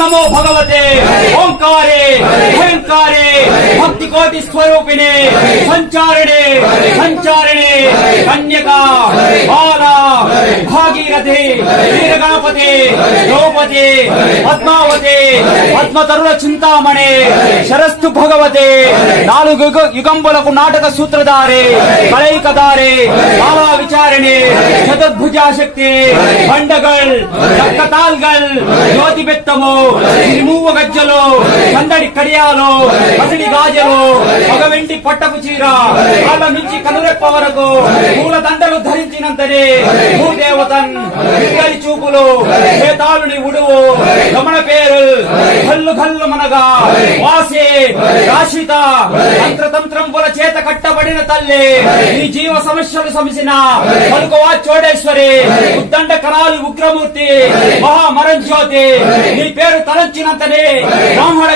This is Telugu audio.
नमो भगवते ओंकारे भयंकारे भक्ति कोटि स्वरूपिणे संचारिणे संचारिणे कन्यका बाला भागीरथी वीरगणपति द्रौपदी पद्मावती पद्मतरुण चिंतामणे शरस्तु भगवते नालुगु युगंबुలకు नाटक सूत्रधारे कलैकधारे काला विचारिणे चतुर्भुजा शक्ति बंडगल कतालगल ज्योति बेत्तमु तिरुमूव गज्जलो चंदడి కడియాలో పసిడి గాజలు మగవెంటి పట్టపు చీర కాళ్ళ నుంచి కనురెప్ప వరకు పూల దండలు ధరించినంతనే భూదేవతన్ విద్యలి చూపులు వేతాళుని ఉడువు గమన పేరు గల్లు గల్లు మనగా వాసే రాశిత తంత్రంబుల చేత కట్టబడిన తల్లి ఈ జీవ సమస్యలు సమసిన పలుకవా చోడేశ్వరి ఉద్దండ కరాలు ఉగ్రమూర్తి మహామరంజ్యోతి నీ పేరు తలంచినంతనే బ్రాహ్మణ